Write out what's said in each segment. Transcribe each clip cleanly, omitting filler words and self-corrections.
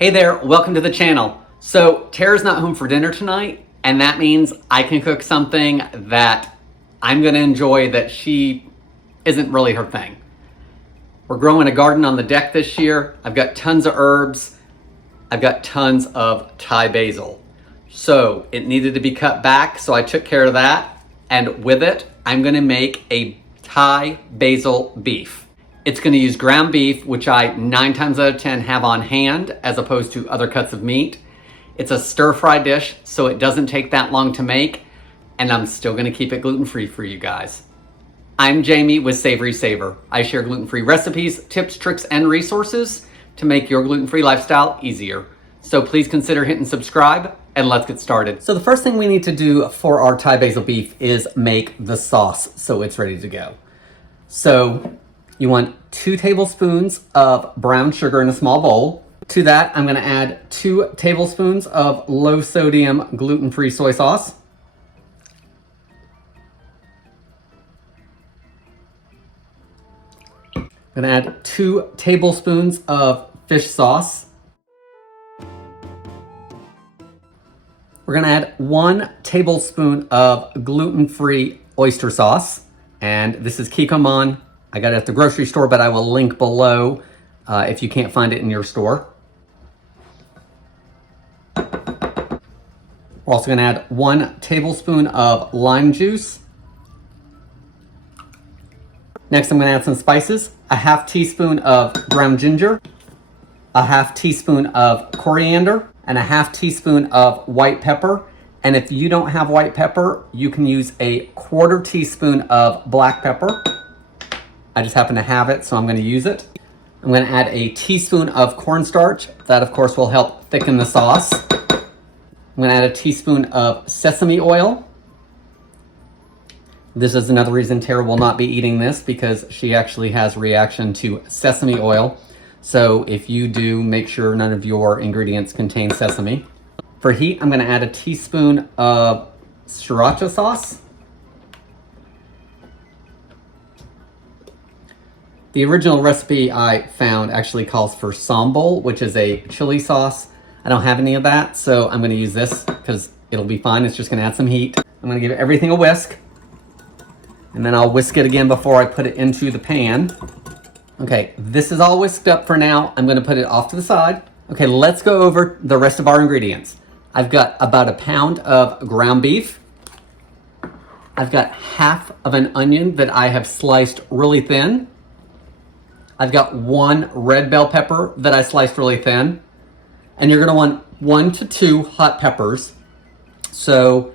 Hey there, welcome to the channel. So Tara's not home for dinner tonight, and that means I can cook something that I'm gonna enjoy that she isn't really her thing. We're growing a garden on the deck this year. I've got tons of herbs. I've got tons of Thai basil. So it needed to be cut back, so I took care of that. And with it, I'm gonna make a Thai basil beef. It's gonna use ground beef, which I 9 times out of 10 have on hand as opposed to other cuts of meat. It's a stir-fry dish, so it doesn't take that long to make, and I'm still gonna keep it gluten-free for you guys. I'm Jamie with Savory Savor. I share gluten-free recipes, tips, tricks, and resources to make your gluten-free lifestyle easier. So please consider hitting subscribe, and let's get started. So the first thing we need to do for our Thai basil beef is make the sauce so it's ready to go. So you want 2 tablespoons of brown sugar in a small bowl. To that, I'm gonna add 2 tablespoons of low sodium gluten-free soy sauce. I'm gonna add 2 tablespoons of fish sauce. We're gonna add 1 tablespoon of gluten-free oyster sauce. And this is Kikkoman. I got it at the grocery store, but I will link below if you can't find it in your store. We're also gonna add 1 tablespoon of lime juice. Next, I'm gonna add some spices. A half teaspoon of ground ginger, a half teaspoon of coriander, and a half teaspoon of white pepper. And if you don't have white pepper, you can use a 1/4 teaspoon of black pepper. I just happen to have it, so I'm gonna use it. I'm gonna add a teaspoon of cornstarch. That, of course, will help thicken the sauce. I'm gonna add a teaspoon of sesame oil. This is another reason Tara will not be eating this, because she actually has reaction to sesame oil. So if you do, make sure none of your ingredients contain sesame. For heat, I'm gonna add a teaspoon of Sriracha Sauce. The original recipe I found actually calls for sambal, which is a chili sauce. I don't have any of that, so I'm gonna use this because it'll be fine. It's just gonna add some heat. I'm gonna give everything a whisk, and then I'll whisk it again before I put it into the pan. Okay, this is all whisked up for now. I'm gonna put it off to the side. Okay, let's go over the rest of our ingredients. I've got about 1 pound of ground beef. I've got half of an onion that I have sliced really thin. I've got 1 red bell pepper that I sliced really thin. And you're gonna want 1 to 2 hot peppers. So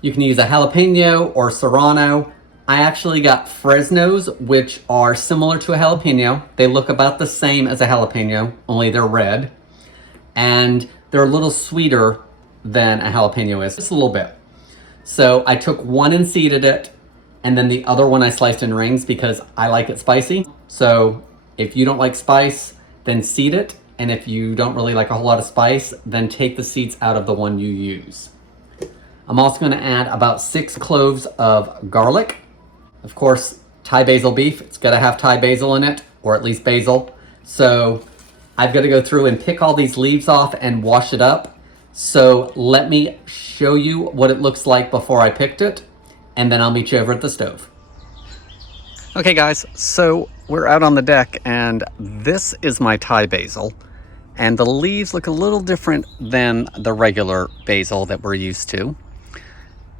you can use a jalapeno or Serrano. I actually got Fresnos, which are similar to a jalapeno. They look about the same as a jalapeno, only they're red. And they're a little sweeter than a jalapeno is, just a little bit. So I took 1 and seeded it, and then the other one I sliced in rings because I like it spicy. So if you don't like spice, then seed it. And if you don't really like a whole lot of spice, then take the seeds out of the one you use. I'm also gonna add about 6 cloves of garlic. Of course, Thai basil beef, it's gotta have Thai basil in it, or at least basil. So I've gotta go through and pick all these leaves off and wash it up. So let me show you what it looks like before I picked it, and then I'll meet you over at the stove. Okay guys, so we're out on the deck, and this is my Thai basil. And the leaves look a little different than the regular basil that we're used to.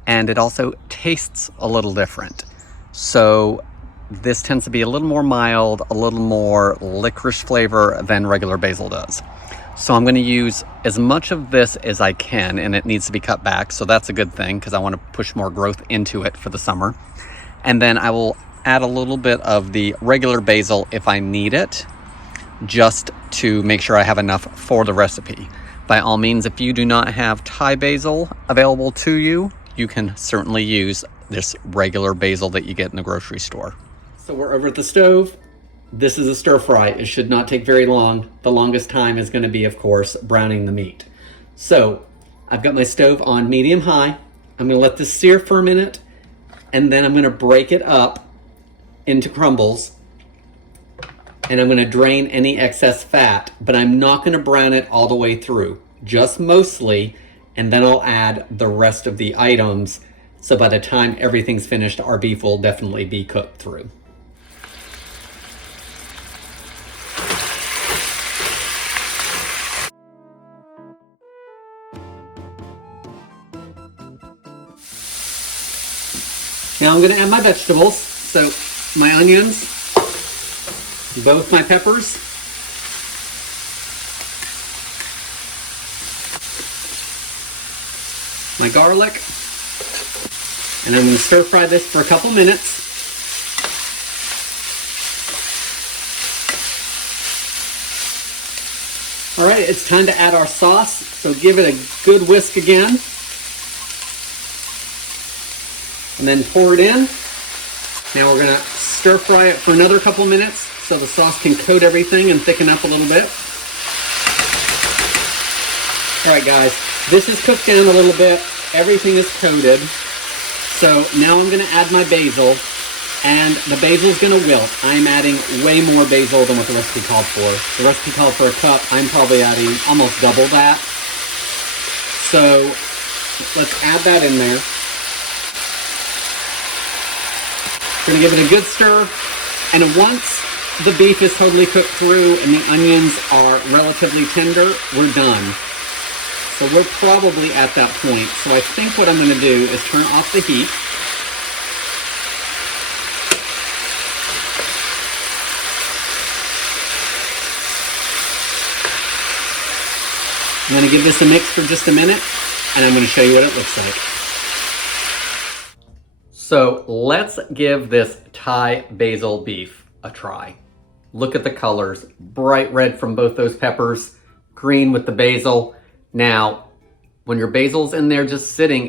And it also tastes a little different. So this tends to be a little more mild, a little more licorice flavor than regular basil does. So I'm gonna use as much of this as I can, and it needs to be cut back, so that's a good thing because I wanna push more growth into it for the summer. And then I will add a little bit of the regular basil if I need it, just to make sure I have enough for the recipe. By all means, if you do not have Thai basil available to you, you can certainly use this regular basil that you get in the grocery store. So we're over at the stove. This is a stir fry. It should not take very long. The longest time is gonna be, of course, browning the meat. So I've got my stove on medium high. I'm gonna let this sear for a minute, and then I'm gonna break it up into crumbles. and I'm gonna drain any excess fat, but I'm not gonna brown it all the way through, just mostly, and then I'll add the rest of the items. So by the time everything's finished, our beef will definitely be cooked through. Now I'm gonna add my vegetables. So my onions, both my peppers, my garlic, and I'm gonna stir fry this for a couple minutes. All right, it's time to add our sauce. So give it a good whisk again. And then pour it in. Now we're gonna stir fry it for another couple minutes so the sauce can coat everything and thicken up a little bit. All right guys, this is cooked down a little bit. Everything is coated. So now I'm gonna add my basil, and the basil's gonna wilt. I'm adding way more basil than what the recipe called for. The recipe called for a cup. I'm probably adding almost double that. So let's add that in there. We're gonna give it a good stir, and once the beef is totally cooked through and the onions are relatively tender, we're done. So we're probably at that point. So I think what I'm gonna do is turn off the heat. I'm gonna give this a mix for just a minute, and I'm gonna show you what it looks like. So let's give this Thai basil beef a try. Look at the colors, bright red from both those peppers, green with the basil. Now, when your basil's in there just sitting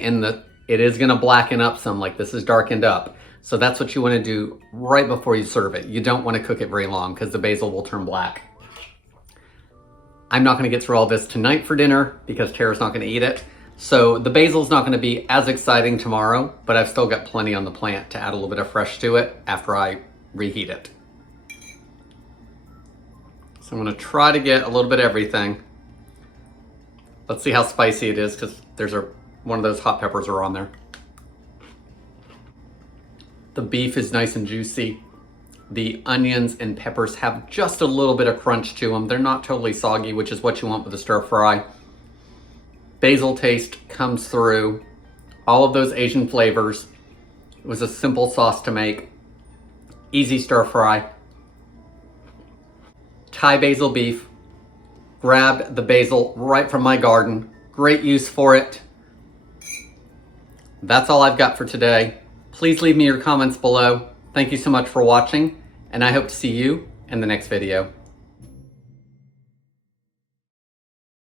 it is gonna blacken up some, like this is darkened up. So that's what you wanna do right before you serve it. You don't wanna cook it very long because the basil will turn black. I'm not gonna get through all this tonight for dinner because Tara's not gonna eat it. So the basil's not gonna be as exciting tomorrow, but I've still got plenty on the plant to add a little bit of fresh to it after I reheat it. So I'm gonna try to get a little bit of everything. Let's see how spicy it is because one of those hot peppers are on there. The beef is nice and juicy. The onions and peppers have just a little bit of crunch to them. They're not totally soggy, which is what you want with a stir fry. Basil taste comes through. All of those Asian flavors. It was a simple sauce to make. Easy stir fry. Thai basil beef. Grabbed the basil right from my garden. Great use for it. That's all I've got for today. Please leave me your comments below. Thank you so much for watching, and I hope to see you in the next video.